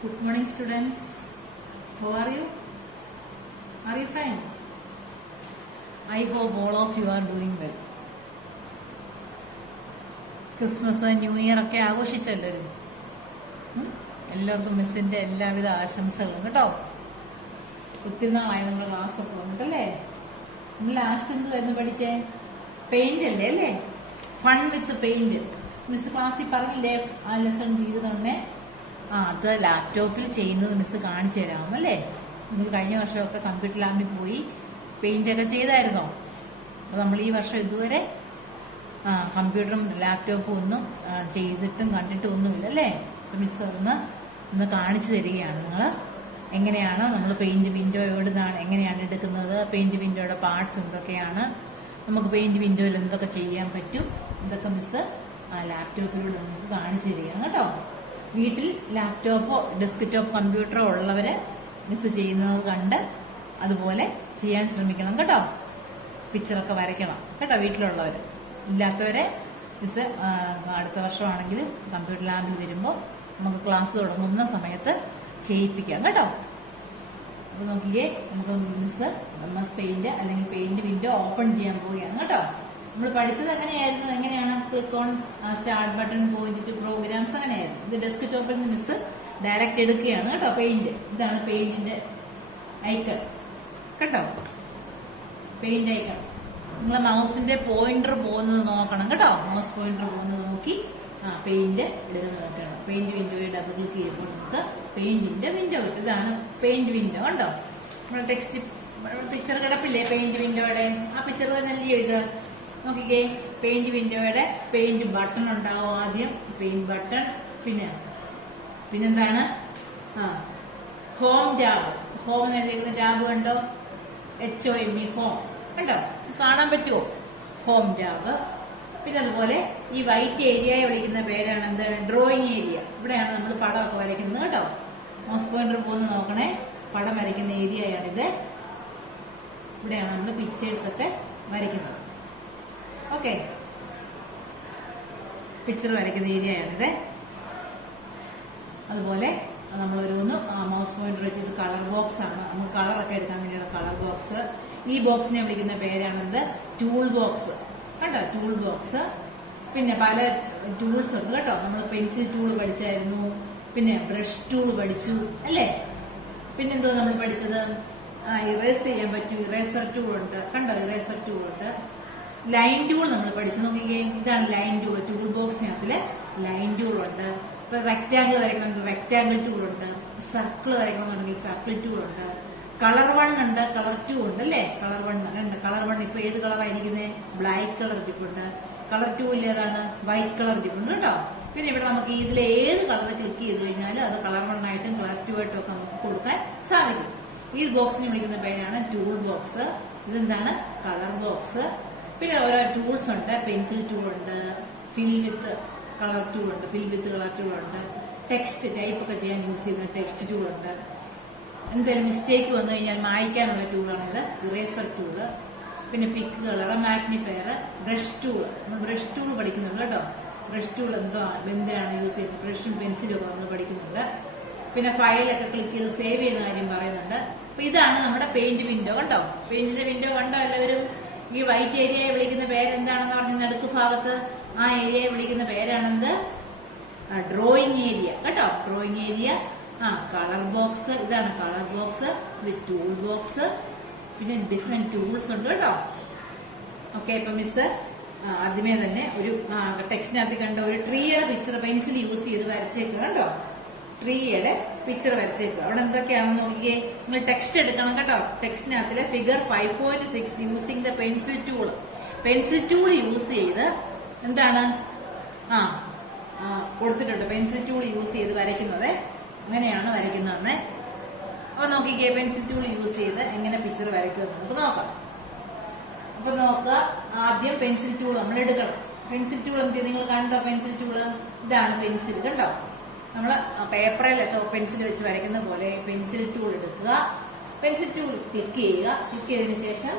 Good morning, students. How are you? Are you fine? I hope all of you are doing well. Christmas new year ഒക്കെ ആഘോഷിച്ചല്ലോ. എല്ലാവർക്കും മിസ്സിന്റെ എല്ലാവിധ ആശംസകളും കേട്ടോ. ഒത്തിരി നാളായി നമ്മുടെ ക്ലാസ് ഒക്കെ വന്നിട്ടല്ലേ. നമ്മൾ ലാസ്റ്റ് എന്തുവായിരുന്നു പഠിച്ചേ? പെയിന്റ് അല്ലേ? ഫൺ വിത്ത് പെയിന്റ്. മിസ് ക്ലാസ്സിൽ പറഞ്ഞില്ലേ ആ ലെസൺ ചെയ്ത് തന്നെ. അത് ലാപ്ടോപ്പിൽ ചെയ്യുന്നത് മിസ് കാണിച്ചു തരാമല്ലേ. നിങ്ങൾക്ക് കഴിഞ്ഞ വർഷമൊക്കെ കമ്പ്യൂട്ടർ ലാബിൽ പോയി പെയിന്റ് ഒക്കെ ചെയ്തായിരുന്നോ? അപ്പോൾ നമ്മൾ ഈ വർഷം ഇതുവരെ കമ്പ്യൂട്ടറും ലാപ്ടോപ്പും ഒന്നും ചെയ്തിട്ടും കണ്ടിട്ടും ഒന്നുമില്ല അല്ലേ. അപ്പം മിസ് ഒന്ന് കാണിച്ചു തരികയാണ്. നിങ്ങൾ എങ്ങനെയാണ് നമ്മൾ പെയിന്റ് വിൻഡോയോട് എങ്ങനെയാണ് എടുക്കുന്നത്, പെയിന്റ് വിൻഡോയുടെ പാർട്സ് എന്തൊക്കെയാണ്, നമുക്ക് പെയിന്റ് വിൻഡോയിൽ എന്തൊക്കെ ചെയ്യാൻ പറ്റും, ഇതൊക്കെ മിസ് ലാപ്ടോപ്പിലൂടെ നമുക്ക് കാണിച്ചു തരികയാണ് കേട്ടോ. വീട്ടിൽ ലാപ്ടോപ്പോ ഡെസ്ക്ടോപ്പ് കമ്പ്യൂട്ടറോ ഉള്ളവരെ മിസ് ചെയ്യുന്നത് കണ്ട് അതുപോലെ ചെയ്യാൻ ശ്രമിക്കണം കേട്ടോ. പിക്ചറൊക്കെ വരയ്ക്കണം കേട്ടോ വീട്ടിലുള്ളവർ. ഇല്ലാത്തവരെ മിസ് അടുത്ത വർഷമാണെങ്കിൽ കമ്പ്യൂട്ടർ ലാബിൽ വരുമ്പോൾ നമുക്ക് ക്ലാസ് തുടങ്ങുന്ന സമയത്ത് ചെയ്യിപ്പിക്കാം കേട്ടോ. അപ്പോൾ നോക്കിയേ, നമുക്ക് മിസ് പെയിന്റ് അല്ലെങ്കിൽ പെയിന്റ് വിൻഡോ ഓപ്പൺ ചെയ്യാൻ പോവുകയാണ് കേട്ടോ. നമ്മൾ പഠിച്ചത് എങ്ങനെയാണ് click on start button, point to programs, അങ്ങനെയായിരുന്നു. ഇത് ഡെസ്ക്ടോപ്പിൽ നിന്ന് മിസ് ഡയറക്റ്റ് എടുക്കുകയാണ് കേട്ടോ. പെയിന്റ്, ഇതാണ് പെയിന്റിന്റെ ഐക്കൺ കേട്ടോ. പെയിന്റ് ഐക്കൺ നിങ്ങൾ മൗസിന്റെ പോയിന്റർ പോകുന്നത് നോക്കണം കേട്ടോ. മൗസ് പോയിന്റർ പോകുന്നത് നോക്കി പെയിന്റ് എടുക്കുന്നത് കേട്ടോ. പെയിന്റ് വിൻഡോയിൽ ഡബിൾ ക്ലിക്ക് ചെയ്യുമ്പോൾ നമുക്ക് പെയിന്റിന്റെ വിൻഡോ കിട്ടും. ഇതാണ് പെയിന്റ് വിൻഡോ കണ്ടോ. നമ്മുടെ ടെക്സ്റ്റ് പിക്ചർ കിടപ്പില്ലേ പെയിന്റ് വിൻഡോയുടെ, ആ പിക്ചർ തന്നെ അല്ലയോ ഇത്. നോക്കിക്കേ, പെയിന്റ് വിൻഡോയുടെ പെയിന്റ് ബട്ടൺ ഉണ്ടാവും ആദ്യം. പെയിന്റ് ബട്ടൺ, പിന്നെന്താണ് ഹോം ടാബ്. ഹോം എഴുതിയിരിക്കുന്ന ടാബ് കണ്ടോ, HOME ഹോം കണ്ടോ, കാണാൻ പറ്റുമോ? Home tab. പിന്നെ അതുപോലെ ഈ വൈറ്റ് ഏരിയയെ വിളിക്കുന്ന പേരാണ് എന്ത്? Drawing area. ഇവിടെയാണ് നമ്മൾ പടമൊക്കെ വരയ്ക്കുന്നത് കേട്ടോ. മൗസ് പോയിന്റർ പോകുന്ന നോക്കണേ, പടം വരയ്ക്കുന്ന ഏരിയയാണിത്. ഇവിടെയാണ് നമ്മൾ പിക്ചേഴ്സ് ഒക്കെ വരയ്ക്കുന്നത്. ഓക്കെ, പിക്ചർ വരയ്ക്കുന്ന ഏരിയയാണിത്. അതുപോലെ നമ്മൾ ഓരോന്ന് മൗസ് പോയിന്റർ വെച്ച് ഇത് കളർ ബോക്സ് ആണ്. നമ്മൾ കളറൊക്കെ എടുക്കാൻ വേണ്ടിയുള്ള കളർ ബോക്സ്. ഈ ബോക്സിനെ വിളിക്കുന്ന പേരാണെന്ത്? ടൂൾ ബോക്സ് കേട്ടോ. Tool box. പിന്നെ പല ടൂൾസ് ഉണ്ട് കേട്ടോ. നമ്മൾ പെൻസിൽ ടൂൾ പഠിച്ചായിരുന്നു, പിന്നെ ബ്രഷ് ടൂൾ പഠിച്ചു അല്ലേ. പിന്നെന്തോ നമ്മൾ പഠിച്ചത്, ഇറേസ് ചെയ്യാൻ പറ്റും, ഇറേസർ ടൂൾ ഉണ്ട് കണ്ടോ. ഇറേസർ ടൂൾ ഉണ്ട്. ലൈൻ ടൂൾ നമ്മൾ പഠിച്ചു. നോക്കിക്കേ, ഇതാണ് ലൈൻ ടൂൾ. ടൂൾ ബോക്സിനകത്തില് ലൈൻ ടൂൾ ഉണ്ട്. ഇപ്പൊ റെക്ടാങ്കിൾ വരയ്ക്കണമെങ്കിൽ റെക്ടാങ്കിൾ ടൂൾ ഉണ്ട്. സർക്കിൾ വരയ്ക്കണമെന്നുണ്ടെങ്കിൽ സർക്കിൾ ടൂൾ ഉണ്ട്. കളർ 1 ഉണ്ട്, കളർ 2 ഉണ്ട് അല്ലേ. കളർ 1 ഉണ്ട്. കളർ 1 ഇപ്പൊ ഏത് കളറായിരിക്കുന്നത്? ബ്ലാക്ക് കളർ ടിപ്പുണ്ട്. കളർ 2 ഏതാണ്? വൈറ്റ് കളർ ടിപ്പുണ്ട് കേട്ടോ. പിന്നെ ഇവിടെ നമുക്ക് ഇതിലെ ഏത് കളർ ക്ലിക്ക് ചെയ്ത് കഴിഞ്ഞാൽ അത് കളർ 1 ആയിട്ടും കളർ 2 ആയിട്ടും ഒക്കെ നമുക്ക് കൊടുക്കാൻ സാധിക്കും. ഈ ബോക്സിനെ വിളിക്കുന്ന പേരാണ് ടൂൾ ബോക്സ്. ഇതെന്താണ്? Colour box. പിന്നെ ഓരോ ടൂൾസ് ഉണ്ട്. പെൻസിൽ ടൂൾ ഉണ്ട്, ഫിൽ വിത്ത് കളർ ടൂൾ ഉണ്ട്, ഫിൽ വിത്ത് കളർ ടൂൾ ഉണ്ട്. ടെക്സ്റ്റ് ടൈപ്പ് ഒക്കെ ചെയ്യാൻ യൂസ് ചെയ്യുന്ന ടെക്സ്റ്റ് ടൂൾ ഉണ്ട്. എന്തെങ്കിലും മിസ്റ്റേക്ക് വന്നു കഴിഞ്ഞാൽ മായ്ക്കാനുള്ള ടൂളാണിത്, ഇറേസർ ടൂള്. പിന്നെ പിക്ക് കളർ, മാഗ്നിഫയർ, ബ്രഷ് ടൂൾ. നമ്മൾ ബ്രഷ് ടൂൾ പഠിക്കുന്നുണ്ട് കേട്ടോ. ബ്രഷ് ടൂൾ എന്തിനാണ് യൂസ് ചെയ്യുന്നത്? ബ്രഷും പെൻസിലും ഒക്കെ നമ്മൾ പഠിക്കുന്നുണ്ട്. പിന്നെ ഫയലൊക്കെ ക്ലിക്ക് ചെയ്ത് സേവ് ചെയ്യുന്ന കാര്യം പറയുന്നുണ്ട്. അപ്പൊ ഇതാണ് നമ്മുടെ പെയിന്റ് വിൻഡോ കണ്ടോ. പെയിന്റിന്റെ വിൻഡോ കണ്ടോ എല്ലാവരും? ഈ വൈറ്റ് ഏരിയയെ വിളിക്കുന്ന പേരെന്താണെന്ന് പറഞ്ഞ നടുക്ക് ഭാഗത്ത് ആ ഏരിയയെ വിളിക്കുന്ന പേരാണെന്ത്? ഡ്രോയിങ് ഏരിയ കേട്ടോ. Drawing area. കളർ ബോക്സ്, ഇതാണ് കളർ ബോക്സ്. ഇത് ടൂൾ ബോക്സ്. പിന്നെ ഡിഫറെന്റ് ടൂൾസ് ഉണ്ട് കേട്ടോ. ഓക്കെ, ഇപ്പൊ മിസ് ആദ്യമേ തന്നെ ഒരു ടെക്സ്റ്റിനകത്ത് കണ്ട ഒരു ട്രീയുടെ പിക്ചർ പെൻസിൽ യൂസ് ചെയ്ത് വരച്ചേക്കുക കേട്ടോ. ട്രീയുടെ പിക്ചർ വരച്ചേക്കുക. അവിടെ എന്തൊക്കെയാണെന്ന് നോക്കിയേ. നിങ്ങൾ ടെക്സ്റ്റ് എടുക്കണം കേട്ടോ. ടെക്സ്റ്റിനകത്തിലെ figure 5.6 using the pencil tool. Pencil tool use ചെയ്ത് എന്താണ് കൊടുത്തിട്ടുണ്ട്. പെൻസിൽ ടൂൾ യൂസ് ചെയ്ത് വരയ്ക്കുന്നത് അങ്ങനെയാണ് വരയ്ക്കുന്നതെന്ന്. അപ്പൊ നോക്കിക്കേ, പെൻസിൽ ടൂൾ യൂസ് ചെയ്ത് എങ്ങനെ പിക്ചർ വരയ്ക്കുമെന്ന് നമുക്ക് നോക്കാം. അപ്പൊ നോക്കുക, ആദ്യം പെൻസിൽ ടൂൾ നമ്മൾ എടുക്കണം. പെൻസിൽ ടൂൾ എന്ത്? നിങ്ങൾ കണ്ടോ പെൻസിൽ ടൂള്? ഇതാണ് പെൻസിൽ കണ്ടോ. നമ്മൾ പേപ്പറിലൊക്കെ പെൻസിൽ വെച്ച് വരയ്ക്കുന്ന പോലെ പെൻസിൽ ടൂൾ എടുക്കുക. പെൻസിൽ ടൂൾ ക്ലിക്ക് ചെയ്യുക. ക്ലിക്ക് ചെയ്തതിനു ശേഷം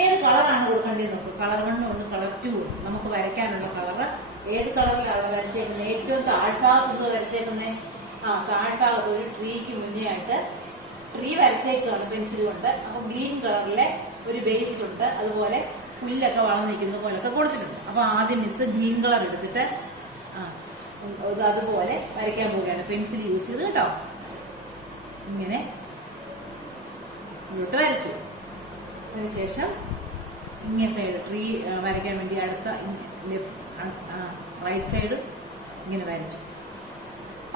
ഏത് കളറാണ് കൊടുക്കേണ്ടത് നോക്കുക. കളർ 1 ഉണ്ട്, കളർ 2 ഉണ്ട്. നമുക്ക് വരയ്ക്കാനുള്ള കളർ ഏത് കളറിലാണ് വരച്ചേക്കുന്നത്? ഏറ്റവും താഴ്ഭാഗത്ത് വരച്ചേക്കുന്നത് താഴ്ഭാഗത്ത് ഒരു ട്രീക്ക് മുന്നേ ആയിട്ട് ട്രീ വരച്ചേക്കാണ് പെൻസിൽ കൊണ്ട്. അപ്പൊ ഗ്രീൻ കളറിലെ ഒരു ബേസ് ഉണ്ട്, അതുപോലെ പുല്ലൊക്കെ വളർന്നു നിൽക്കുന്ന പോലൊക്കെ കൊടുത്തിട്ടുണ്ട്. അപ്പൊ ആദ്യം മിസ് ഗ്രീൻ കളർ എടുത്തിട്ട് അതുപോലെ വരയ്ക്കാൻ പോവുകയാണ് പെൻസിൽ യൂസ് ചെയ്ത് കേട്ടോ. ഇങ്ങനെ ഇങ്ങോട്ട് വരച്ചു. അതിനുശേഷം ഇങ്ങേ സൈഡ് ട്രീ വരയ്ക്കാൻ വേണ്ടി അടുത്ത റൈറ്റ് സൈഡ് ഇങ്ങനെ വരച്ചു.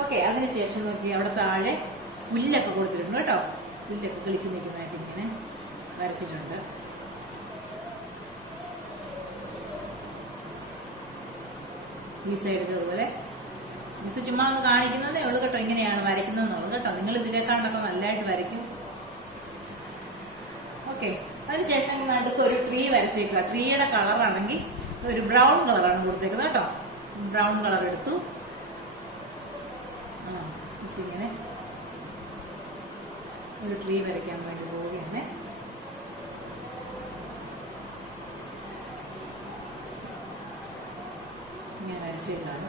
ഓക്കെ, അതിനുശേഷം നോക്കി അവിടെ താഴെ പുല്ലൊക്കെ കൊടുത്തിട്ടുണ്ട് കേട്ടോ. പുല്ലൊക്കെ കിളിച്ച് നിൽക്കുന്നതായിട്ട് ഇങ്ങനെ വരച്ചിട്ടുണ്ട്. ഈ സൈഡിൽ അതുപോലെ മിസ് ചുമ്മാ ഒന്ന് കാണിക്കുന്നതേ ഉള്ളൂ കേട്ടോ, ഇങ്ങനെയാണ് വരയ്ക്കുന്നതെന്നുള്ളത് കേട്ടോ. നിങ്ങൾ ഇതിലേക്കാണ്ടൊക്കെ നല്ലതായിട്ട് വരയ്ക്കും. ഓക്കെ, അതിനുശേഷം നടുക്ക് ഒരു ട്രീ വരച്ചേക്കുക. ട്രീയുടെ കളറാണെങ്കിൽ ഒരു ബ്രൗൺ കളറാണ് കൊടുത്തേക്കുന്നത് കേട്ടോ. ബ്രൗൺ കളർ എടുത്തു. മിസ് ഇങ്ങനെ ഒരു ട്രീ വരയ്ക്കാൻ വേണ്ടി പോവുകയാണ്. ഞാൻ വരച്ചതാണ്.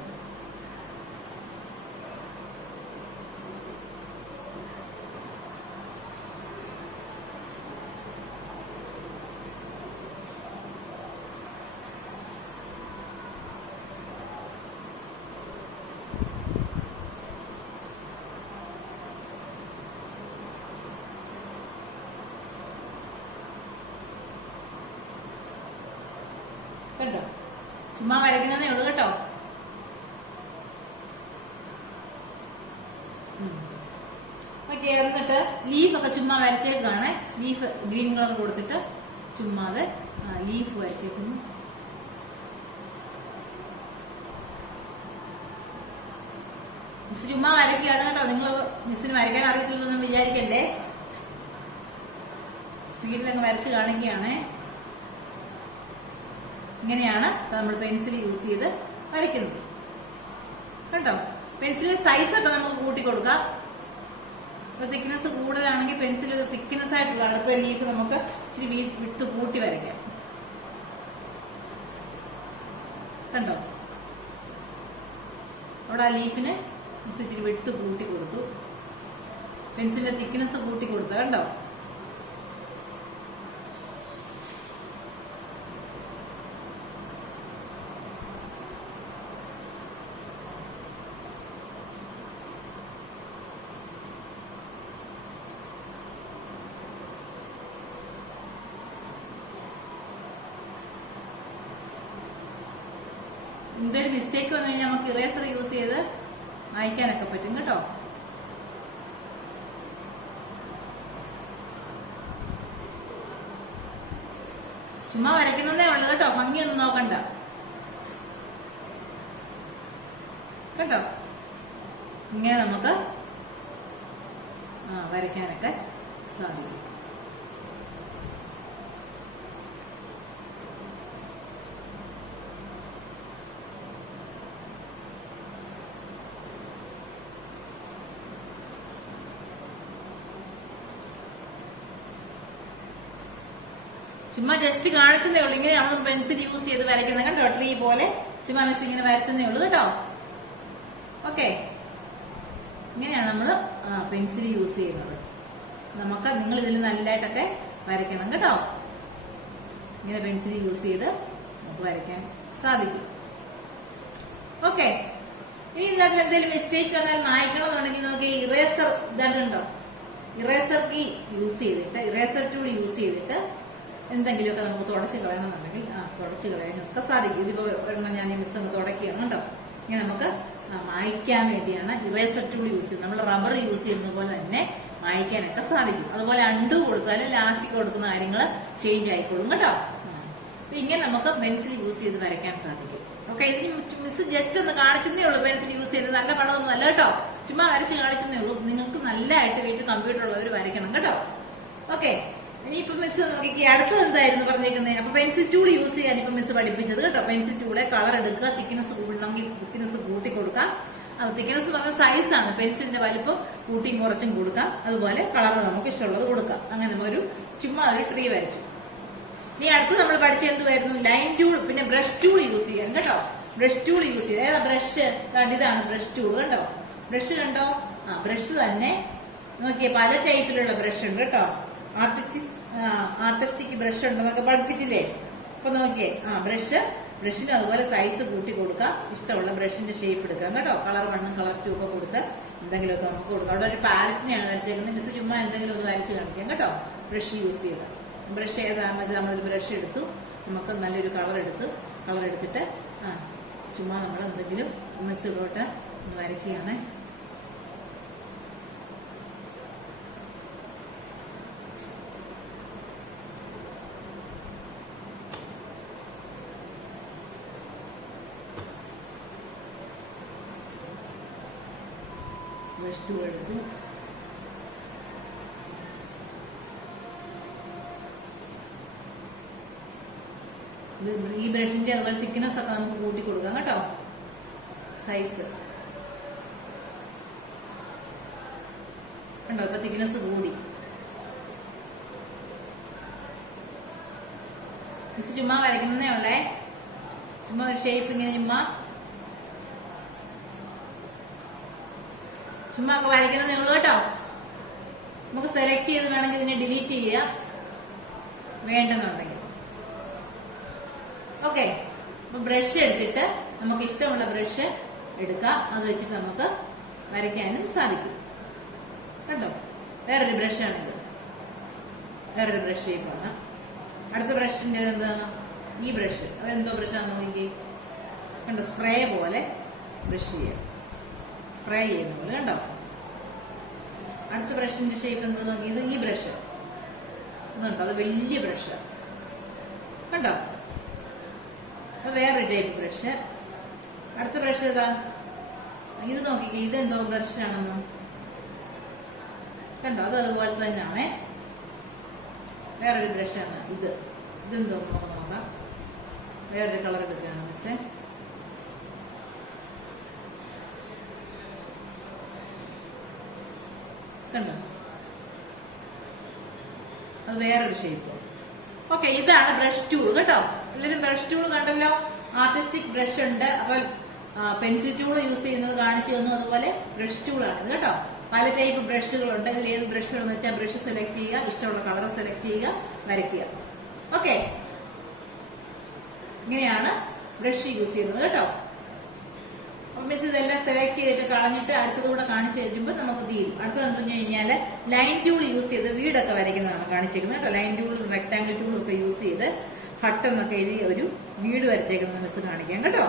കണ്ടോ, ചുമ്മാ വരയ്ക്കുന്നതേ ഉള്ളൂ കേട്ടോ. ഓക്കെ, എന്നിട്ട് ലീഫൊക്കെ ചുമ്മാ വരച്ചേക്കാണ്. ലീഫ് ഗ്രീൻ കളർ കൊടുത്തിട്ട് ചുമ്മാതെ ലീഫ് വരച്ചേക്കുന്നു. മിസ് ചുമ്മാ വരയ്ക്കുകയാണ് കേട്ടോ. നിങ്ങൾ മിസ്സിന് വരയ്ക്കാൻ അറിയത്തില്ലെന്നൊന്നും വിചാരിക്കല്ലേ. സ്പീഡിലങ്ങ് വരച്ച് കാണിക്കുകയാണ്. ഇങ്ങനെയാണ് നമ്മൾ പെൻസിൽ യൂസ് ചെയ്ത് വരയ്ക്കുന്നത് കേട്ടോ. പെൻസിലിന്റെ സൈസൊക്കെ നമുക്ക് കൂട്ടി കൊടുക്കാം. തിക്നെസ് കൂടുതലാണെങ്കിൽ പെൻസിൽ തിക്നെസ് ആയിട്ടുള്ള അടുത്ത ലീഫ് നമുക്ക് ഇച്ചിരി വിട്ട് കൂട്ടി വരയ്ക്കാം. കണ്ടോ, അവിടെ ആ ലീഫിന് ഇച്ചിരി വിട്ട് കൂട്ടി കൊടുത്തു. പെൻസിലിന്റെ തിക്നെസ് കൂട്ടി കൊടുത്തു. കണ്ടോ, എന്തൊരു മിസ്റ്റേക്ക് വന്നു കഴിഞ്ഞാൽ നമുക്ക് ഇറേസർ യൂസ് ചെയ്ത് മായ്ക്കാനൊക്കെ പറ്റും കേട്ടോ. ചുമ്മാ വരയ്ക്കുന്നതേ ഉള്ളത് കേട്ടോ, ഭംഗിയൊന്നും നോക്കണ്ട കേട്ടോ. ഇങ്ങനെ നമുക്ക് വരയ്ക്കാനൊക്കെ സാധിക്കും. ചുമ്മാ ജസ്റ്റ് കാണിച്ചതേ ഉള്ളൂ. ഇങ്ങനെയാണ് പെൻസിൽ യൂസ് ചെയ്ത് വരയ്ക്കുന്നത് കേട്ടോ. ട്രീ പോലെ ചുമ്മാ മിസ് ഇങ്ങനെ വരച്ചതേ ഉള്ളൂ കേട്ടോ. ഓക്കെ, ഇങ്ങനെയാണ് നമ്മൾ പെൻസിൽ യൂസ് ചെയ്യുന്നത്. നിങ്ങൾ ഇതിൽ നല്ലതായിട്ടൊക്കെ വരയ്ക്കണം കേട്ടോ. ഇങ്ങനെ പെൻസിൽ യൂസ് ചെയ്ത് നമുക്ക് വരയ്ക്കാൻ സാധിക്കും. ഓക്കെ, ഇനി ഇതിനകത്ത് എന്തെങ്കിലും മിസ്റ്റേക്ക് വന്നാൽ മായ്ക്കണമെന്നുണ്ടെങ്കിൽ നമുക്ക് ഇറേസർ ഇതായിട്ടുണ്ടോ, ഇറേസർ കീ യൂസ് ചെയ്തിട്ട്, ഇറേസർ ടൂൾ യൂസ് ചെയ്തിട്ട് എന്തെങ്കിലുമൊക്കെ നമുക്ക് തുടച്ച് കളയണമെന്നുണ്ടെങ്കിൽ തുടച്ച് കളയാനൊക്കെ സാധിക്കും. ഇതിപ്പോ ഞാൻ ഈ മിസ് ഒന്ന് തുടക്കുകയാണ് കേട്ടോ. ഇങ്ങനെ നമുക്ക് മായ്ക്കാൻ വേണ്ടിയാണ് ഇറേസർ ടൂൾ യൂസ് ചെയ്യുന്നത്. നമ്മൾ റബ്ബർ യൂസ് ചെയ്യുന്ന പോലെ തന്നെ മായ്ക്കാനൊക്കെ സാധിക്കും. അതുപോലെ അണ്ടു കൊടുത്താലും ലാസ്റ്റിക് കൊടുക്കുന്ന കാര്യങ്ങൾ ചേഞ്ച് ആയിക്കോളും കേട്ടോ. അപ്പൊ ഇങ്ങനെ നമുക്ക് പെൻസിൽ യൂസ് ചെയ്ത് വരയ്ക്കാൻ സാധിക്കും. ഓക്കെ, ഇതിന് മിസ് ജസ്റ്റ് ഒന്ന് കാണിച്ചതേ ഉള്ളൂ. പെൻസിൽ യൂസ് ചെയ്ത് നല്ല പടമൊന്നും അല്ല കേട്ടോ, ചുമ്മാ വരച്ച് കാണിച്ചതേ ഉള്ളൂ. നിങ്ങൾക്ക് നല്ലതായിട്ട് വീട്ടിൽ കമ്പ്യൂട്ടർ ഉള്ളവർ വരയ്ക്കണം കേട്ടോ. ഓക്കെ, ഇനിയിപ്പോ മിസ് നോക്കി അടുത്തത് എന്തായിരുന്നു പറഞ്ഞേക്കുന്നത്. അപ്പൊ പെൻസിൽ ടൂൾ യൂസ് ചെയ്യാൻ ഇപ്പൊ മിസ് പഠിപ്പിച്ചത് കേട്ടോ. പെൻസിൽ ടൂളെ കളർ എടുക്കുക, തിക്നെസ് കൂടണമെങ്കിൽ തിക്നെസ് കൂട്ടി കൊടുക്കാം. തിക്നെസ് പറഞ്ഞ സൈസാണ്, പെൻസിലിന്റെ വലിപ്പം കൂട്ടിയും കുറച്ചും കൊടുക്കാം. അതുപോലെ കളർ നമുക്ക് ഇഷ്ടമുള്ളത് കൊടുക്കാം. അങ്ങനെ ഒരു ചുമ്മാ ഒരു ട്രീ വരച്ചു. ഇനി അടുത്ത് നമ്മൾ പഠിച്ച എന്തുവായിരുന്നു, ലൈൻ ടൂൾ പിന്നെ ബ്രഷ് ടൂൾ യൂസ് ചെയ്യാൻ കേട്ടോ. ബ്രഷ് ടൂൾ യൂസ് ചെയ്യാം. ഏതാ ബ്രഷ്? ഇതാണ് ബ്രഷ് ടൂൾ കണ്ടോ. ബ്രഷ് കണ്ടോ? ബ്രഷ് തന്നെ നോക്കിയേ, പല ടൈപ്പിലുള്ള ബ്രഷ് ഉണ്ട് കേട്ടോ. ആർട്ടിസ്റ്റിക് ബ്രഷ് ഉണ്ടെന്നൊക്കെ പഠിപ്പിച്ചില്ലേ? അപ്പൊ നോക്കിയേ, ബ്രഷിന് അതുപോലെ സൈസ് കൂട്ടി കൊടുക്കാം. ഇഷ്ടമുള്ള ബ്രഷിന്റെ ഷേപ്പ് എടുക്കാം കേട്ടോ. കളർ 1 കളർ 2 ഒക്കെ കൊടുത്ത് എന്തെങ്കിലുമൊക്കെ നമുക്ക് കൊടുക്കാം. അവിടെ ഒരു പാലറ്റിനെയാണ് വരച്ചേക്കുന്നത്. മിസ് ചുമ്മാ എന്തെങ്കിലും ഒന്ന് വരച്ച് കാണിക്കാം കേട്ടോ. ബ്രഷ് യൂസ് ചെയ്ത് ബ്രഷ് ഏതാണെന്ന് വെച്ചാൽ നമ്മളൊരു ബ്രഷ് എടുത്തു, നമുക്ക് നല്ലൊരു കളർ എടുത്തിട്ട് ചുമ്മാ നമ്മൾ എന്തെങ്കിലും മിസ് ഇടോട്ട് വരയ്ക്കുകയാണ്. ബ്രഷ് ടൂൾ എടുത്തു. ഈ ബ്രഷിന്റെ അതുപോലെ തിക്നെസ് ഒക്കെ നമുക്ക് കൂട്ടി കൊടുക്കാം കേട്ടോ. സൈസ് കണ്ടോ? ഇപ്പൊ തിക്നെസ് കൂടി. മിസ് ചുമ്മാ വരയ്ക്കുന്നേ ഉള്ളേ. ചുമ്മാ ഒരു ഷേപ്പ് ഇങ്ങനെ ചുമ്മാ ഒക്കെ വരയ്ക്കുന്നതേ ഉള്ളൂ കേട്ടോ. നമുക്ക് സെലക്ട് ചെയ്ത് വേണമെങ്കിൽ ഇതിനെ ഡിലീറ്റ് ചെയ്യാം വേണ്ടെന്നുണ്ടെങ്കിൽ. ഓക്കെ, അപ്പൊ ബ്രഷ് എടുത്തിട്ട് നമുക്ക് ഇഷ്ടമുള്ള ബ്രഷ് എടുക്കാം. അത് വെച്ചിട്ട് നമുക്ക് വരയ്ക്കാനും സാധിക്കും കേട്ടോ. വേറൊരു ബ്രഷാണിത്, വേറൊരു ബ്രഷ് ഷേപ്പാണ്. അടുത്ത ബ്രഷിന്റെ എന്താണ്? ഈ ബ്രഷ്. അതെന്തോ ബ്രഷാണെന്ന് നോക്കി കണ്ടോ? സ്പ്രേ പോലെ ബ്രഷ് ചെയ്യാം, സ്പ്രേ ചെയ്യുന്ന പോലെ കണ്ടോ. അടുത്ത ബ്രഷിന്റെ ഷേപ്പ് എന്താ നോക്കി? ഇത് ഈ ബ്രഷ് ഇതുണ്ടോ? അത് വലിയ ബ്രഷ് കണ്ടോ? അത് വേറൊരു ടൈപ്പ് ബ്രഷ്. അടുത്ത ബ്രഷ് ഏതാ? ഇത് നോക്കിക്കേ, ഇതെന്തോ ബ്രഷാണെന്ന് കണ്ടോ? അത് അതുപോലെ തന്നെയാണേ, വേറൊരു ബ്രഷാണ് ഇത്. ഇതെന്തോ നമുക്ക് നോക്കാം. വേറൊരു കളർ എടുക്കുകയാണ് മിസ്സേ. കണ്ടോ? അത് വേറൊരു ഷേപ്പ്. ഓക്കെ, ഇതാണ് ബ്രഷ് ടൂൾ കേട്ടോ. എല്ലാവരും ബ്രഷ് ടൂൾ കണ്ടല്ലോ. ആർട്ടിസ്റ്റിക് ബ്രഷ് ഉണ്ട്, അപ്പോൾ പെൻസിൽ ടൂൾ യൂസ് ചെയ്യുന്നത് കാണിച്ചു തന്നു. അതുപോലെ ബ്രഷ് ടൂളാണ് ഇത് കേട്ടോ. പല ടൈപ്പ് ബ്രഷുകളുണ്ട്. ഇതിൽ ഏത് ബ്രഷുകളെന്ന് വെച്ചാൽ ബ്രഷ് സെലക്ട് ചെയ്യുക, ഇഷ്ടമുള്ള കളർ സെലക്ട് ചെയ്യുക, വരയ്ക്കുക. ഓക്കെ, ഇങ്ങനെയാണ് ബ്രഷ് യൂസ് ചെയ്യുന്നത് കേട്ടോ. മിസ് ഇതെല്ലാം സെലക്ട് ചെയ്തിട്ട് കളഞ്ഞിട്ട് അടുത്തത് കൂടെ കാണിച്ചു തരുമ്പോൾ നമുക്ക് തീരും. അടുത്തത് എന്താ പറഞ്ഞു കഴിഞ്ഞാല് ലൈൻ ടൂൾ യൂസ് ചെയ്ത് വീടൊക്കെ വരയ്ക്കുന്നതാണ് കാണിച്ചേക്കുന്നത് കേട്ടോ. ലൈൻ ടൂളും റെക്ടാങ്കിൾ ടൂളും ഒക്കെ യൂസ് ചെയ്ത് ഹട്ട് എന്നൊക്കെ എഴുതി ഒരു വീട് വരച്ചേക്കുന്നത് മിസ് കാണിക്കാം കേട്ടോ.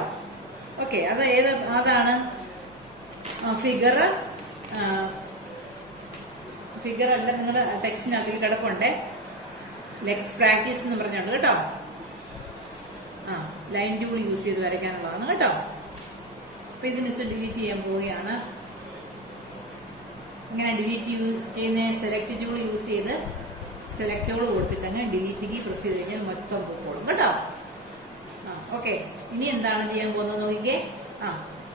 ഓക്കെ, അതാണ് ഫിഗർ അല്ല, നിങ്ങളുടെ ടെക്സ്റ്റിനകത്തിൽ കിടപ്പുണ്ട്. ലെക്സ് പ്രാക്ടീസ് എന്ന് പറഞ്ഞുണ്ട് കേട്ടോ. ലൈൻ ടൂൾ യൂസ് ചെയ്ത് വരയ്ക്കാനുള്ളതാണ് കേട്ടോ. അപ്പൊ ഇത് മിസ് ഡിലീറ്റ് ചെയ്യാൻ പോവുകയാണ്. ഇങ്ങനെ ഡിലീറ്റ് ചെയ്യുന്ന സെലക്ട് ടൂൾ യൂസ് ചെയ്ത് സെലക്ട് ടൂൾ കൊടുത്തിട്ട് അങ്ങനെ ഡിലീറ്റ് കീ പ്രസ് ചെയ്ത് കഴിഞ്ഞാൽ മൊത്തം പോയിക്കോളും കേട്ടോ. ഓക്കെ, ഇനി എന്താണ് ചെയ്യാൻ പോകുന്നത് നോക്കിക്കേ.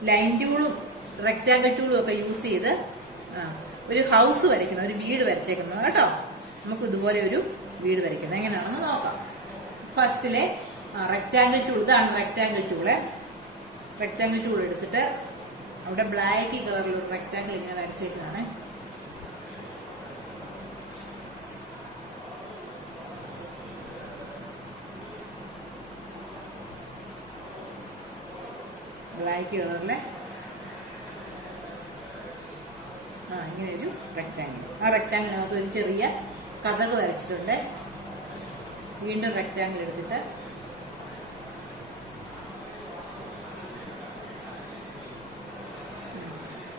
ലൈൻ ടൂളും റെക്ടാങ്കിൾ ടൂളും ഒക്കെ യൂസ് ചെയ്ത് ഒരു ഹൗസ് വരയ്ക്കുന്നത്, ഒരു വീട് വരച്ചേക്കുന്നത് കേട്ടോ. നമുക്ക് ഇതുപോലെ ഒരു വീട് വരയ്ക്കുന്നത് എങ്ങനെയാണെന്ന് നോക്കാം. ഫസ്റ്റിലെ റെക്ടാങ്കിൾ ടൂൾ, ഇതാണ് റെക്ടാങ്കിൾ ടൂള്. റെക്ടാങ്കിൾ ടൂൾ എടുത്തിട്ട് അവിടെ ബ്ലാക്ക് കളറിൽ ഒരു റെക്ടാങ്കിൾ ഇങ്ങനെ വരച്ചേക്കാണ്. ബ്ലാക്ക് കളറിലെ ഇങ്ങനെ ഒരു റെക്ടാങ്കിൾ. ആ റെക്ടാങ്കിളിനകത്ത് ഒരു ചെറിയ കതക് വരച്ചിട്ടുണ്ട്. വീണ്ടും റെക്ടാങ്കിൾ എടുത്തിട്ട്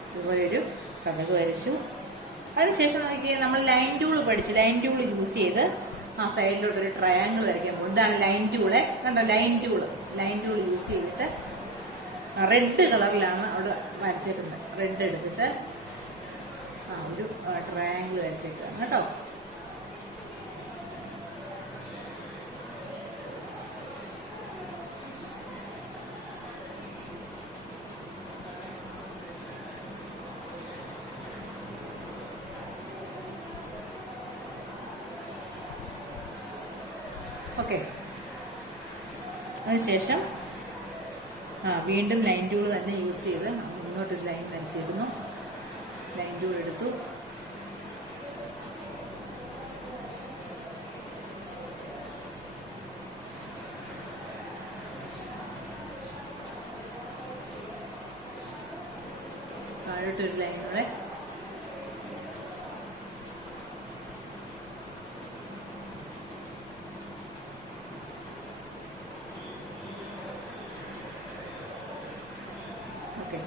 ഇതുപോലെ ഒരു കതക് വരച്ചു. അതിനുശേഷം നോക്കിയാൽ നമ്മൾ ലൈൻ ടൂൾ പഠിച്ചു. ലൈൻ ടൂൾ യൂസ് ചെയ്ത് സൈഡിലോട്ട് ഒരു ട്രയാങ്കിൾ വരയ്ക്കാൻ പോകും. ഇതാണ് ലൈൻ ടൂള് കണ്ടോ. ലൈൻ ടൂൾ യൂസ് ചെയ്തിട്ട് റെഡ് കളറിലാണ് അവിടെ വരച്ചേക്കുന്നത്. റെഡ് എടുത്തിട്ട് ഒരു ട്രയാങ്കിൾ വരച്ചേക്കാണ് കേട്ടോ. ഓക്കെ, അതിനുശേഷം വീണ്ടും ലൈൻ ടൂൾ തന്നെ യൂസ് ചെയ്ത് ഇങ്ങോട്ടൊരു ലൈൻ വരച്ചിരുന്നു. ടൂൾ എടുത്തു. താഴോട്ടൊരു ലൈൻ കൂടെ. Okay,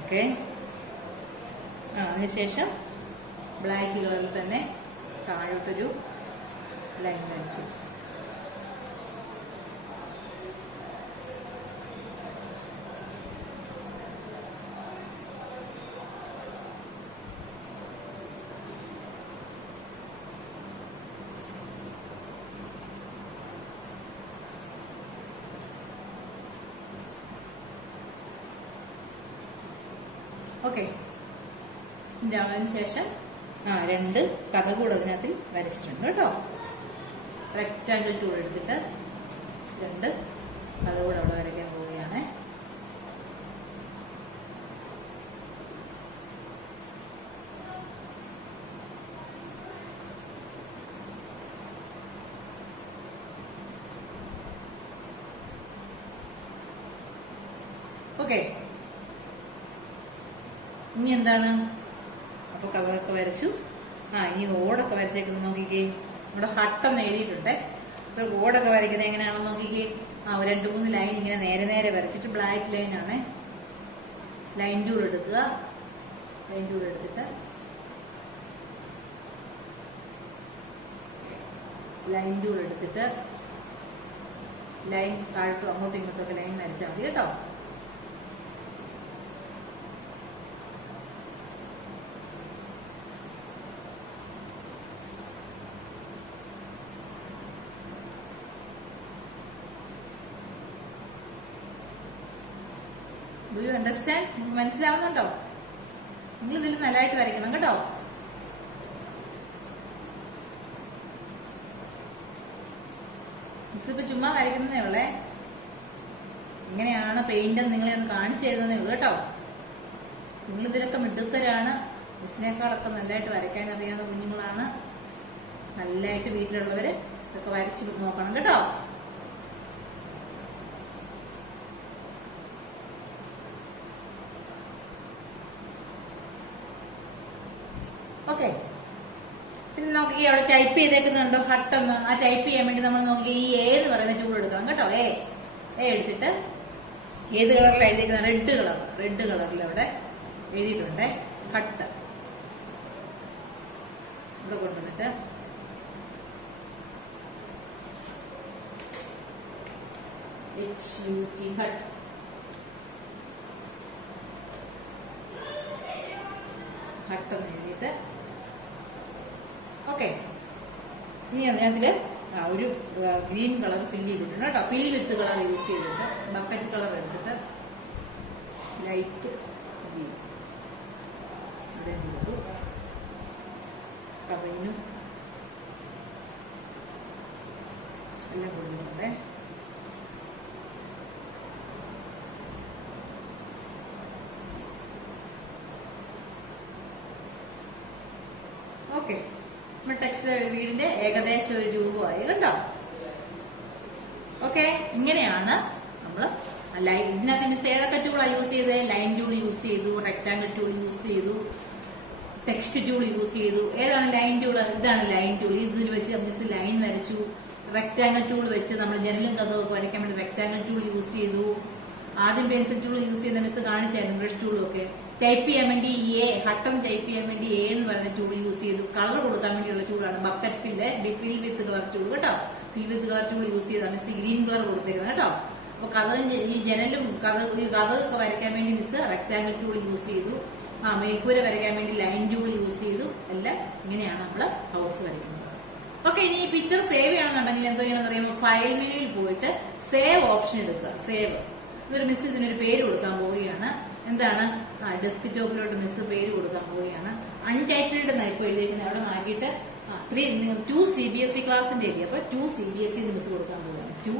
okay. അതിനുശേഷം ബ്ലാക്ക് കളറിൽ തന്നെ താഴോട്ടൊരു ലൈൻ വരച്ചു. ഓക്കെ, അതിന് ശേഷം രണ്ട് കഥ കൂടെ അതിനകത്ത് വരച്ചിട്ടുണ്ട് കേട്ടോ. റെക്റ്റാങ്കിൾ ടൂൾ എടുത്തിട്ട് രണ്ട് കഥ കൂടെ അവിടെ വരയ്ക്കാൻ പോവുകയാണ്. ഓക്കെ, ഇനി എന്താണ്? അപ്പൊ കഥയൊക്കെ വരച്ചു. ഇനി ഓടൊക്കെ വരച്ചേക്കുന്നത് നോക്കിക്കേ. ഇവിടെ ഹട്ടെന്ന് എഴുതിയിട്ടുണ്ട്. അപ്പൊ ഓടൊക്കെ വരയ്ക്കുന്നത് എങ്ങനെയാണെന്ന് നോക്കിക്കേ. 2-3 ലൈൻ ഇങ്ങനെ നേരെ നേരെ വരച്ചിട്ട് ബ്ലാക്ക് ലൈൻ ആണ്. ലൈൻ ടൂൾ എടുക്കുക. ലൈൻ ടൂൾ എടുത്തിട്ട് ലൈൻ താഴോട്ടും അങ്ങോട്ടും ഇങ്ങോട്ടൊക്കെ ലൈൻ വരച്ചാൽ മതി കേട്ടോ. Do you understand? നിങ്ങൾക്ക് മനസ്സിലാവുന്നുണ്ടോ? നിങ്ങൾ ഇതിൽ നല്ലതായിട്ട് വരയ്ക്കണം കേട്ടോ. മിസ് ഇപ്പൊ ചുമ്മാ വരയ്ക്കുന്നതേ ഉള്ളേ. ഇങ്ങനെയാണ് പെയിന്റ് എന്ന് നിങ്ങളെ ഒന്ന് കാണിച്ചു തരുന്നതേ ഉള്ളൂ കേട്ടോ. നിങ്ങൾ ഇതിലൊക്കെ മിടുക്കരാണ്. മിസ്സിനേക്കാളൊക്കെ നല്ലതായിട്ട് വരയ്ക്കാൻ അറിയാവുന്ന കുഞ്ഞുങ്ങളാണ്. നല്ലതായിട്ട് വീട്ടിലുള്ളവര് ഇതൊക്കെ വരച്ചു നോക്കണം കേട്ടോ. ഓക്കെ, പിന്നെ നോക്കി അവിടെ ടൈപ്പ് ചെയ്തേക്കുന്നുണ്ടോ ഹട്ടെന്ന്. ആ ടൈപ്പ് ചെയ്യാൻ വേണ്ടി നമ്മൾ നോക്കി ഈ എ എന്ന് പറയുന്ന ടൂൾ എടുക്കണം കേട്ടോ. എ എടുത്തിട്ട് ഏത് കളറിൽ എഴുതിയിരിക്കുന്ന? റെഡ് കളറിൽ അവിടെ എഴുതിയിട്ടുണ്ട് ഹട്ട്. ഇവിടെ കൊണ്ടുവന്നിട്ട് HUT ഹട്ട്. ഹട്ടെന്ന് എഴുതിയിട്ട് ഓക്കെ. ഇനി അതിനകത്തില് ഒരു ഗ്രീൻ കളർ ഫില്ല് ചെയ്തിട്ടുണ്ട് കേട്ടോ. ഫിൽ വിത്ത് കളർ യൂസ് ചെയ്തിട്ട് ബക്കറ്റ് കളർ എടുത്തിട്ട് ലൈറ്റ് ഗ്രീൻ കൊടുത്തു. കവറിനും എല്ലാം കൊടുത്തിട്ടുണ്ട്. ഓക്കെ, നമ്മുടെ ടെക്സ്റ്റ് വീടിന്റെ ഏകദേശം ഒരു രൂപമായി കേട്ടോ. ഓക്കെ, ഇങ്ങനെയാണ് നമ്മള് ഇതിനകത്ത് മിസ് ഏതൊക്കെ ടൂളാണ് യൂസ് ചെയ്തത്? ലൈൻ ടൂൾ യൂസ് ചെയ്തു, റെക്ടാങ്കിൾ ടൂൾ യൂസ് ചെയ്തു, ടെക്സ്റ്റ് ടൂൾ യൂസ് ചെയ്തു. ഏതാണ് ലൈൻ ടൂൾ? ഇതാണ് ലൈൻ ടൂൾ. ഇതിൽ വെച്ച് മിസ് ലൈൻ വരച്ചു. റെക്ടാങ്കിൾ ടൂൾ വെച്ച് നമ്മൾ ജനലും കഥയൊക്കെ വരയ്ക്കാൻ വേണ്ടി റെക്ടാങ്കിൾ ടൂൾ യൂസ് ചെയ്തു. ആദ്യം പെൻസിൽ ടൂൾ യൂസ് ചെയ്യുന്ന മിസ് കാണിച്ചായിരുന്നു, ബ്രഷ് ടൂളും ഒക്കെ. ടൈപ്പ് ചെയ്യാൻ വേണ്ടി ഹട്ടൺ ടൈപ്പ് ചെയ്യാൻ വേണ്ടി എന്ന് പറയുന്ന ടൂൾ യൂസ് ചെയ്തു. കളർ കൊടുക്കാൻ വേണ്ടിയുള്ള ടൂളാണ് bucket fill with colour tool കേട്ടോ. Fill with colour tool use ചെയ്താണ് മിസ് ഗ്രീൻ കളർ കൊടുത്തേക്കുന്നത് കേട്ടോ. അപ്പൊ ഈ ജനലും കഥയൊക്കെ വരയ്ക്കാൻ വേണ്ടി മിസ് റെക്ടാങ്കിൾ ടൂൾ യൂസ് ചെയ്തു. മേൽക്കൂര വരയ്ക്കാൻ വേണ്ടി ലൈൻ ടൂൾ യൂസ് ചെയ്തു. എല്ലാം ഇങ്ങനെയാണ് നമ്മള് ഹൗസ് വരയ്ക്കുന്നത്. ഓക്കെ, ഇനി ഈ പിക്ചർ സേവ് ചെയ്യണമെന്നുണ്ടെങ്കിൽ എന്തോ ചെയ്യണമെന്ന് പറയുമ്പോൾ ഫയൽ മെനുവിൽ പോയിട്ട് സേവ് ഓപ്ഷൻ എടുക്കുക. സേവ് ഇതൊരു മിസ് ഇതിനൊരു പേര് കൊടുക്കാൻ പോവുകയാണ്. എന്താണ്? ഡെസ്ക്ടോപ്പിലോട്ട് മിസ് പേര് കൊടുക്കാൻ പോവുകയാണ്. അൺടൈറ്റിൽഡ് എന്നാണ് ഇപ്പോൾ എഴുതിയിരിക്കുന്നത്. അവിടെ മാറ്റിയിട്ട് ടു CBSE ക്ലാസിന്റെ എഴുതി. അപ്പൊ 2 CBSE മിസ് കൊടുക്കാൻ പോവുകയാണ്. 2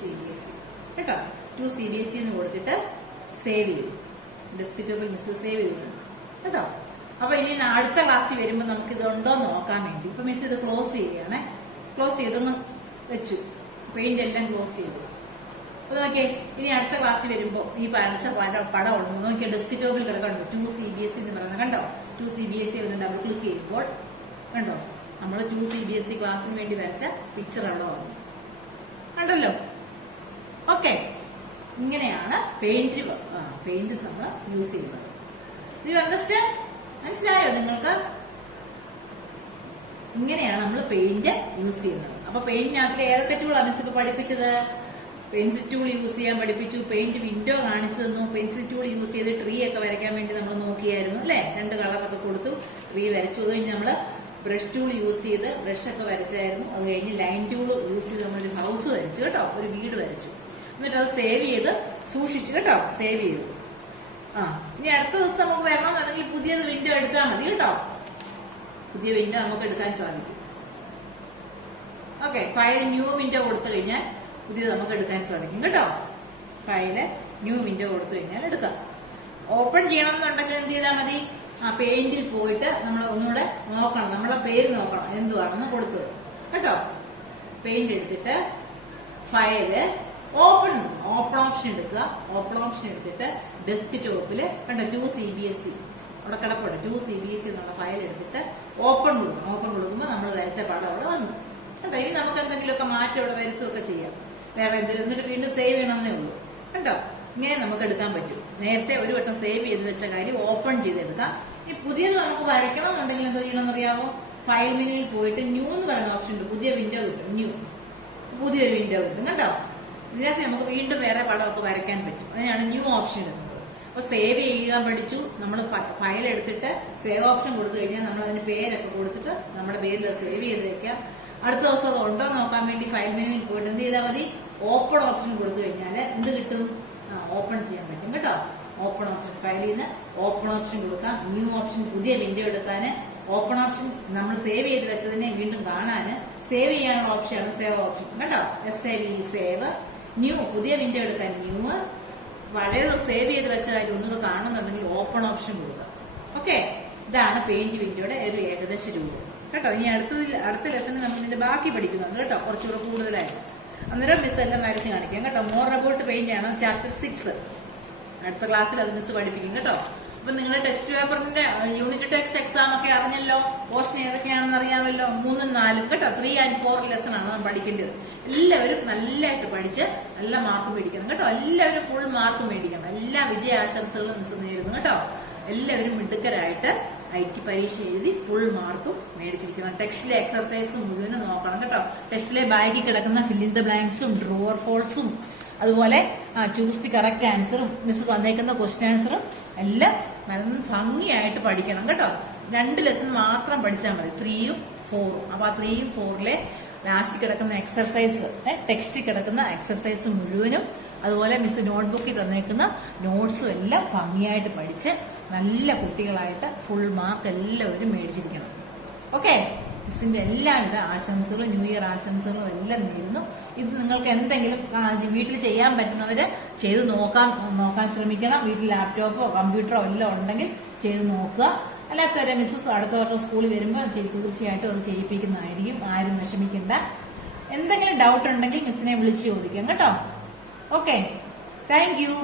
CBSE കേട്ടോ. 2 CBSE എന്ന് കൊടുത്തിട്ട് സേവ് ചെയ്യും. ഡെസ്ക്ടോപ്പിൽ മിസ് സേവ് ചെയ്തിട്ടുണ്ട് കേട്ടോ. അപ്പൊ ഇനി അടുത്ത ക്ലാസ്സിൽ വരുമ്പോൾ നമുക്ക് ഇത് ഉണ്ടോ നോക്കാൻ വേണ്ടി ഇപ്പൊ മിസ് ഇത് ക്ലോസ് ചെയ്യുകയാണേ. ക്ലോസ് ചെയ്തൊന്ന് വെച്ചു, പെയിന്റ് എല്ലാം ക്ലോസ് ചെയ്തു. അപ്പൊ നോക്കിയേ, ഇനി അടുത്ത ക്ലാസ്സിൽ വരുമ്പോൾ ഈ വരച്ച പടം ഉണ്ടോ നോക്കിയാൽ ഡെസ്ക്ടോപ്പിൽ കിടക്കണ്ടോ 2 CBSE എന്ന് പറയുന്നത് കണ്ടോ. 2 CBSE വരുന്നുണ്ട്. അവിടെ ക്ലിക്ക് ചെയ്യുമ്പോൾ കണ്ടോ നമ്മൾ 2 CBSE ക്ലാസ്സിന് വേണ്ടി വരച്ച പിക്ചർ അവിടെ വന്നു കണ്ടല്ലോ. ഓക്കെ, ഇങ്ങനെയാണ് പെയിന്റ് നമ്മൾ യൂസ് ചെയ്യുന്നത്. ഇത് അണ്ടർസ്റ്റാൻഡ്? മനസ്സിലായോ നിങ്ങൾക്ക്? ഇങ്ങനെയാണ് നമ്മൾ പെയിന്റ് യൂസ് ചെയ്യുന്നത്. അപ്പൊ പെയിന്റിനകത്ത് ഏതൊക്കെ ടൂളാണ് മിസ് ഇപ്പൊ പഠിപ്പിച്ചത്? പെൻസിൽ ടൂൾ യൂസ് ചെയ്യാൻ പഠിപ്പിച്ചു, പെയിന്റ് വിൻഡോ കാണിച്ചു തന്നു, പെൻസിൽ ടൂൾ യൂസ് ചെയ്ത് ട്രീ ഒക്കെ വരയ്ക്കാൻ വേണ്ടി നമ്മൾ നോക്കിയായിരുന്നു അല്ലെ. 2 കളറൊക്കെ കൊടുത്തു, ട്രീ വരച്ചു. അത് കഴിഞ്ഞ് നമ്മള് ബ്രഷ് ടൂൾ യൂസ് ചെയ്ത് ബ്രഷ് ഒക്കെ വരച്ചായിരുന്നു. അത് കഴിഞ്ഞ് ലൈൻ ടൂൾ യൂസ് ചെയ്ത് നമ്മളൊരു ഹൗസ് വരച്ചു കേട്ടോ, ഒരു വീട് വരച്ചു. എന്നിട്ട് അത് സേവ് ചെയ്ത് സൂക്ഷിച്ചു കേട്ടോ, സേവ് ചെയ്തു. ഇനി അടുത്ത ദിവസം നമുക്ക് വരണമെന്നുണ്ടെങ്കിൽ പുതിയത് വിൻഡോ എടുത്താൽ മതി കേട്ടോ. പുതിയ വിൻഡോ നമുക്ക് എടുക്കാൻ സാധിക്കും. ഓക്കെ, ഫയൽ ന്യൂ വിൻഡോ കൊടുത്തു കഴിഞ്ഞാൽ പുതിയത് നമുക്ക് എടുക്കാൻ സാധിക്കും കേട്ടോ. ഫയല് ന്യൂ വിൻഡോ കൊടുത്തു കഴിഞ്ഞാൽ എടുക്കാം. ഓപ്പൺ ചെയ്യണം എന്നുണ്ടെങ്കിൽ എന്ത് ചെയ്താൽ മതി? പെയിന്റിൽ പോയിട്ട് നമ്മൾ ഒന്നുകൂടെ നോക്കണം, നമ്മളെ പേര് നോക്കണം എന്തുവാണെന്ന് കൊടുത്തത് കേട്ടോ. പെയിന്റ് എടുത്തിട്ട് ഫയല് ഓപ്പൺ ഓപ്ഷൻ എടുക്കുക. ഓപ്പൺ ഓപ്ഷൻ എടുത്തിട്ട് ഡെസ്ക്ടോപ്പില് കണ്ടോ 2 CBSE അവിടെ കിടപ്പുണ്ട്. 2 CBSE എന്നുള്ള ഫയൽ എടുത്തിട്ട് ഓപ്പൺ കൊടുക്കണം. ഓപ്പൺ കൊടുക്കുമ്പോൾ നമ്മൾ വരച്ച പടം അവിടെ വന്നു കേട്ടോ. ഇനി നമുക്ക് എന്തെങ്കിലുമൊക്കെ മാറ്റം ഇവിടെ വരുത്തുകയൊക്കെ ചെയ്യാം. വേറെ എന്തെങ്കിലും എന്നിട്ട് വീണ്ടും സേവ് ചെയ്യണമെന്നേ ഉള്ളൂ കേട്ടോ. ഇങ്ങനെ നമുക്ക് എടുക്കാൻ പറ്റും. നേരത്തെ ഒരു വട്ടം സേവ് ചെയ്ത് വെച്ച കാര്യം ഓപ്പൺ ചെയ്തെടുക്കാം. ഈ പുതിയത് നമുക്ക് വരയ്ക്കണം എന്നുണ്ടെങ്കിൽ എന്താ ചെയ്യണമെന്ന് അറിയാമോ? ഫയൽ മെനുവിൽ പോയിട്ട് ന്യൂ എന്ന് പറയുന്ന ഓപ്ഷൻ ഉണ്ട്. പുതിയ വിൻഡോ കിട്ടും. ന്യൂ പുതിയൊരു വിൻഡോ കിട്ടും കേട്ടോ. ഇതിനകത്ത് നമുക്ക് വീണ്ടും വേറെ പടമൊക്കെ വരയ്ക്കാൻ പറ്റും. അതിനാണ് ന്യൂ ഓപ്ഷൻ ഇടുന്നത്. അപ്പൊ സേവ് ചെയ്യാൻ പഠിച്ചു. നമ്മൾ ഫയൽ എടുത്തിട്ട് സേവ് ഓപ്ഷൻ കൊടുത്തു കഴിഞ്ഞാൽ നമ്മൾ അതിന് പേരൊക്കെ കൊടുത്തിട്ട് നമ്മുടെ പേരിൽ സേവ് ചെയ്ത് വെക്കാം. അടുത്ത ദിവസം അത് ഉണ്ടോ നോക്കാൻ വേണ്ടി ഫയൽ മെനുവിൽ പോയിട്ട് എന്ത് ചെയ്താൽ മതി? ഓപ്പൺ ഓപ്ഷൻ കൊടുത്തു കഴിഞ്ഞാൽ എന്ത് കിട്ടും? ഓപ്പൺ ചെയ്യാൻ പറ്റും കേട്ടോ. ഓപ്പൺ ഓപ്ഷൻ ഫയലിൽ നിന്ന് ഓപ്പൺ ഓപ്ഷൻ കൊടുക്കാം. ന്യൂ ഓപ്ഷൻ പുതിയ വിൻഡോ എടുക്കാൻ. ഓപ്പൺ ഓപ്ഷൻ നമ്മൾ സേവ് ചെയ്ത് വെച്ചതിനെ വീണ്ടും കാണാൻ സേവ് ചെയ്യാനുള്ള ഓപ്ഷനാണ് സേവ് ഓപ്ഷൻ കേട്ടോ. SAVE save. ന്യൂ പുതിയ വിൻഡോ എടുക്കാൻ ന്യൂ. വളരെ സേവ് ചെയ്ത് വെച്ച കാര്യം ഒന്നുകൂടെ കാണുന്നുണ്ടെങ്കിൽ ഓപ്പൺ ഓപ്ഷൻ കൊടുക്കുക. ഓക്കെ, ഇതാണ് പെയിന്റ് വിൻഡോയുടെ ഒരു ഏകദേശ രൂപം കേട്ടോ. ഇനി അടുത്ത ലെസണിൽ നമ്മൾ ഇതിന്റെ ബാക്കി പഠിക്കുന്നുണ്ട് കേട്ടോ, കുറച്ചുകൂടെ കൂടുതലായിട്ട്. അന്നേരം മിസ് എല്ലാം വരച്ച് കാണിക്കാം കേട്ടോ. മോർ അബൌട്ട് പെയിന്റ് ആണ് ചാപ്റ്റർ 6. അടുത്ത ക്ലാസ്സിൽ അത് മിസ് പഠിപ്പിക്കും കേട്ടോ. അപ്പൊ നിങ്ങളുടെ ടെസ്റ്റ് പേപ്പറിന്റെ യൂണിറ്റ് ടെക്സ്റ്റ് എക്സാം ഒക്കെ അറിഞ്ഞല്ലോ. പോർഷൻ ഏതൊക്കെയാണെന്ന് അറിയാമല്ലോ. 3ഉം 4ഉം കേട്ടോ. 3 and 4 ലെസൺ ആണ് നമ്മൾ പഠിക്കേണ്ടത്. എല്ലാവരും നല്ലതായിട്ട് പഠിച്ച് നല്ല മാർക്ക് മേടിക്കണം കേട്ടോ. എല്ലാവരും ഫുൾ മാർക്ക് മേടിക്കണം. എല്ലാ വിജയാശംസകളും മിസ് നേരുന്നു കേട്ടോ. എല്ലാവരും മിടുക്കരായിട്ട് IT പരീക്ഷ എഴുതി ഫുൾ മാർക്കും മേടിച്ചിരിക്കണം. ടെക്സ്റ്റിലെ എക്സർസൈസും മുഴുവനും നോക്കണം കേട്ടോ. ടെക്സ്റ്റിലെ ബാഗിൽ കിടക്കുന്ന ഫിൽ ഇൻ ദ ബ്ലാങ്ക്സും ഡ്രോവർ ഫോൾസും അതുപോലെ ചൂസ് ദി കറക്റ്റ് ആൻസറും മിസ് തന്നേക്കുന്ന ക്വസ്റ്റ്യൻ ആൻസറും എല്ലാം നല്ല ഭംഗിയായിട്ട് പഠിക്കണം കേട്ടോ. 2 ലെസൺ മാത്രം പഠിച്ചാൽ മതി, 3ഉം 4ഉം. അപ്പൊ ആ 3ഉം 4ലെ ലാസ്റ്റ് കിടക്കുന്ന എക്സർസൈസ്, ടെക്സ്റ്റിൽ കിടക്കുന്ന എക്സർസൈസ് മുഴുവനും അതുപോലെ മിസ് നോട്ട്ബുക്കിൽ തന്നേക്കുന്ന നോട്ട്സും എല്ലാം ഭംഗിയായിട്ട് പഠിച്ച് നല്ല കുട്ടികളായിട്ട് ഫുൾ മാർക്ക് എല്ലാവരും മേടിച്ചിരിക്കണം. ഓക്കെ, മിസ്സിന്റെ എല്ലാവിധ ആശംസകളും ന്യൂ ഇയർ ആശംസകളും എല്ലാം നേരുന്നു. ഇത് നിങ്ങൾക്ക് എന്തെങ്കിലും വീട്ടിൽ ചെയ്യാൻ പറ്റുന്നവര് ചെയ്ത് നോക്കാൻ ശ്രമിക്കണം. വീട്ടിൽ ലാപ്ടോപ്പോ കമ്പ്യൂട്ടറോ എല്ലാം ഉണ്ടെങ്കിൽ ചെയ്ത് നോക്കുക. അല്ലാത്തവരെ മിസ്സസ് അടുത്ത വർഷം സ്കൂളിൽ വരുമ്പോൾ തീർച്ചയായിട്ടും അത് ചെയ്യിപ്പിക്കുന്നതായിരിക്കും. ആരും വിഷമിക്കണ്ട. എന്തെങ്കിലും ഡൗട്ട് ഉണ്ടെങ്കിൽ മിസ്സിനെ വിളിച്ച് ചോദിക്കാം കേട്ടോ. Okay, thank you.